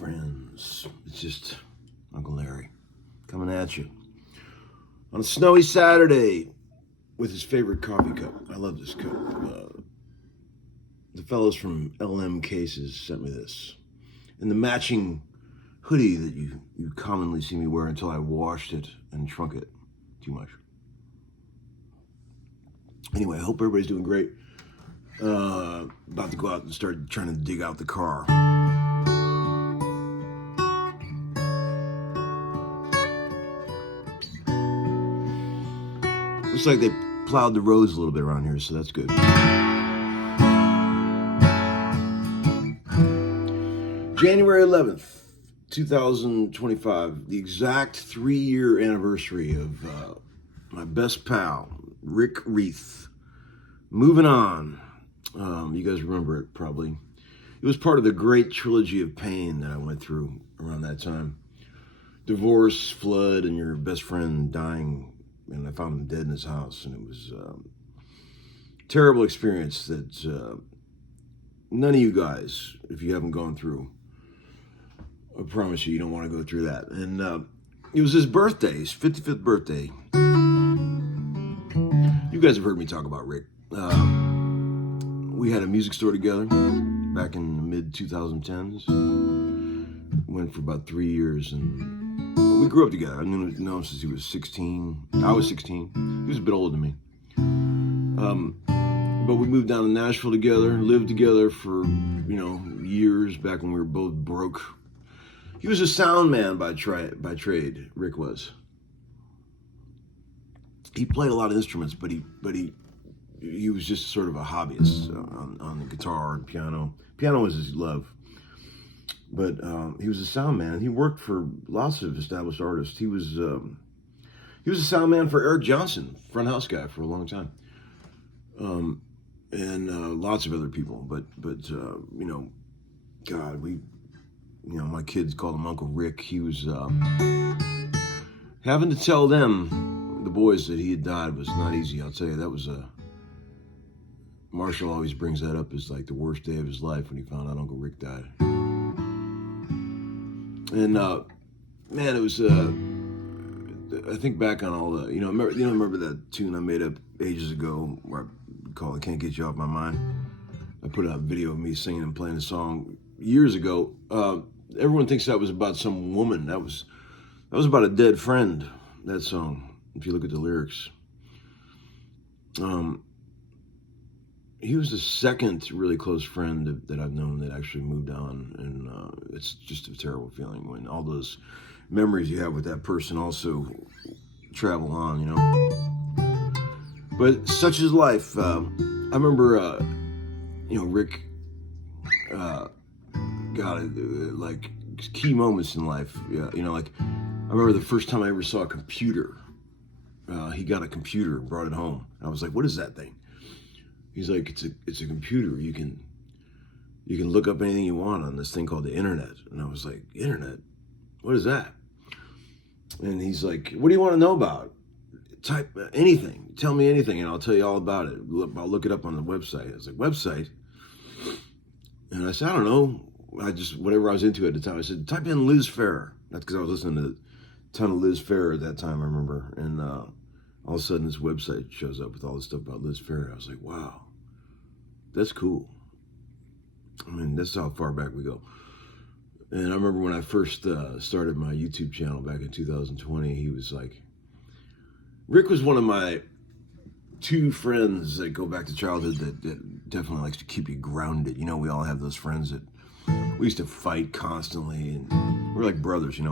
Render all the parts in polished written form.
friends? It's just Uncle Larry coming at you on a snowy Saturday with his favorite coffee cup. I love this cup. The fellows from LM Cases sent me this. And the matching hoodie that you commonly see me wear until I washed it and shrunk it too much. Anyway, I hope everybody's doing great. About to go out and start trying to dig out the car. Looks like they plowed the roads a little bit around here, so that's good. January 11th, 2025, the exact 3-year anniversary of my best pal, Rick Reith. Moving on. You guys remember it probably. It was part of the great trilogy of pain that I went through around that time. Divorce, flood, and your best friend dying. And I found him dead in his house. And it was a terrible experience that none of you guys, if you haven't gone through, I promise you, you don't want to go through that. And it was his birthday, his 55th birthday. You guys have heard me talk about Rick. We had a music store together back in the mid-2010s. Went for about 3 years, and we grew up together. I knew him since he was 16. I was 16. He was a bit older than me. But we moved down to Nashville together, lived together for, years back when we were both broke. He was a sound man by trade, Rick was. He played a lot of instruments, but he was just sort of a hobbyist on the guitar and piano. Piano was his love. But he was a sound man. He worked for lots of established artists. He was a sound man for Eric Johnson, front house guy for a long time. And lots of other people. But God, my kids called him Uncle Rick. He was having to tell them, the boys, that he had died was not easy. I'll tell you, that was Marshall always brings that up as like the worst day of his life when he found out Uncle Rick died. And man, it was I think back on all the remember that tune I made up ages ago where I called "I Can't Get You Off My Mind." I put out a video of me singing and playing a song years ago. Everyone thinks that was about some woman. That was about a dead friend. That song, if you look at the lyrics. He was the second really close friend that I've known that actually moved on, and it's just a terrible feeling when all those memories you have with that person also travel on, But such is life. I remember, Rick, like key moments in life. I remember the first time I ever saw a computer. He got a computer, brought it home. I was like, "What is that thing?" He's like, it's a computer. You can look up anything you want on this thing called the internet. And I was like, internet? What is that? And he's like, what do you want to know about? Type anything. Tell me anything, and I'll tell you all about it. I'll look it up on the website. I was like, website? And I said, I don't know. Whatever I was into at the time, I said, type in Liz Phair. That's because I was listening to a ton of Liz Phair at that time, I remember. And all of a sudden, this website shows up with all this stuff about Liz Phair. I was like, wow, that's cool. I mean, that's how far back we go. And I remember when I first started my YouTube channel back in 2020, he was like, Rick was one of my two friends that go back to childhood that definitely likes to keep you grounded. We all have those friends that we used to fight constantly, and we're like brothers, I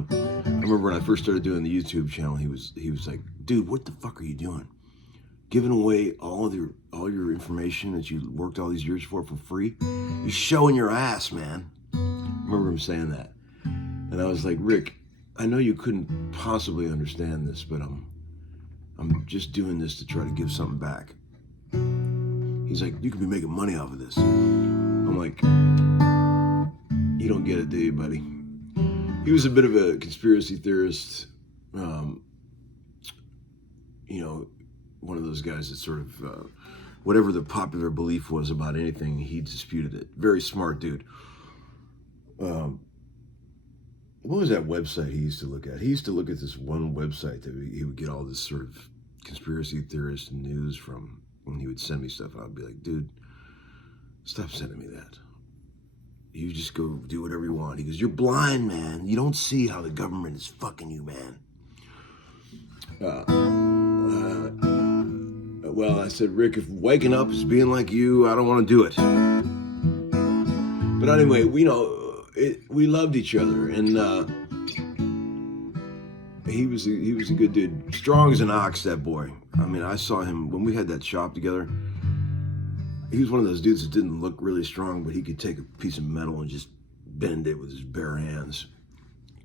remember when I first started doing the YouTube channel, he was like, dude, what the fuck are you doing? Giving away all your information that you worked all these years for free? You're showing your ass, man. I remember him saying that. And I was like, Rick, I know you couldn't possibly understand this, but I'm just doing this to try to give something back. He's like, you could be making money off of this. I'm like, you don't get it, do you, buddy? He was a bit of a conspiracy theorist, one of those guys that sort of, whatever the popular belief was about anything, he disputed it. Very smart dude. what was that website he used to look at? He used to look at this one website that he would get all this sort of conspiracy theorist news from, and he would send me stuff, and I'd be like, dude, stop sending me that. You just go do whatever you want. He goes, you're blind, man. You don't see how the government is fucking you, man. Well, I said, Rick, if waking up is being like you, I don't want to do it. But anyway, we loved each other, and he was a good dude. Strong as an ox, that boy. I mean, I saw him when we had that shop together. He was one of those dudes that didn't look really strong, but he could take a piece of metal and just bend it with his bare hands.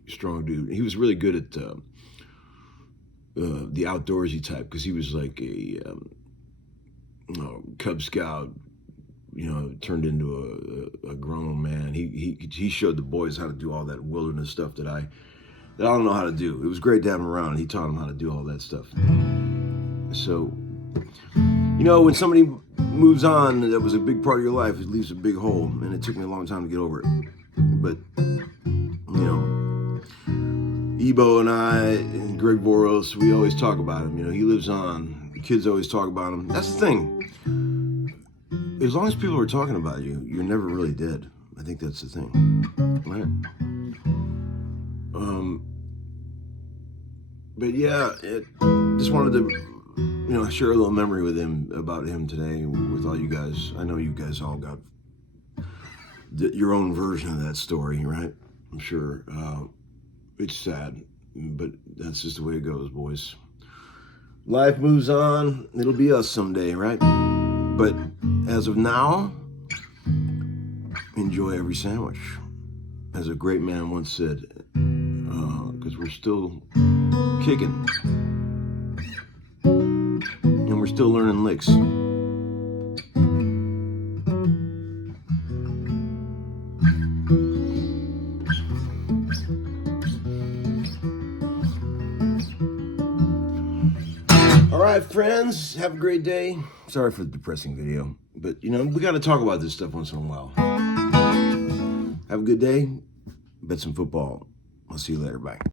Strong dude. He was really good at the outdoorsy type, because he was like a Cub Scout, turned into a grown man. He showed the boys how to do all that wilderness stuff that I don't know how to do. It was great to have him around. He taught him how to do all that stuff. So, when somebody moves on, that was a big part of your life, it leaves a big hole, and it took me a long time to get over it. But, Ebo and I and Greg Boros, we always talk about him. He lives on. The kids always talk about him. That's the thing. As long as people are talking about you, you're never really dead. I think that's the thing, right? But yeah, just wanted to, share a little memory with him about him today with all you guys. I know you guys all got your own version of that story, right? I'm sure. It's sad, but that's just the way it goes, boys. Life moves on. It'll be us someday, right? But as of now, enjoy every sandwich. As a great man once said, because we're still kicking. And we're still learning licks. All right, friends, have a great day. Sorry for the depressing video, but we got to talk about this stuff once in a while. Have a good day. Bet some football. I'll see you later. Bye.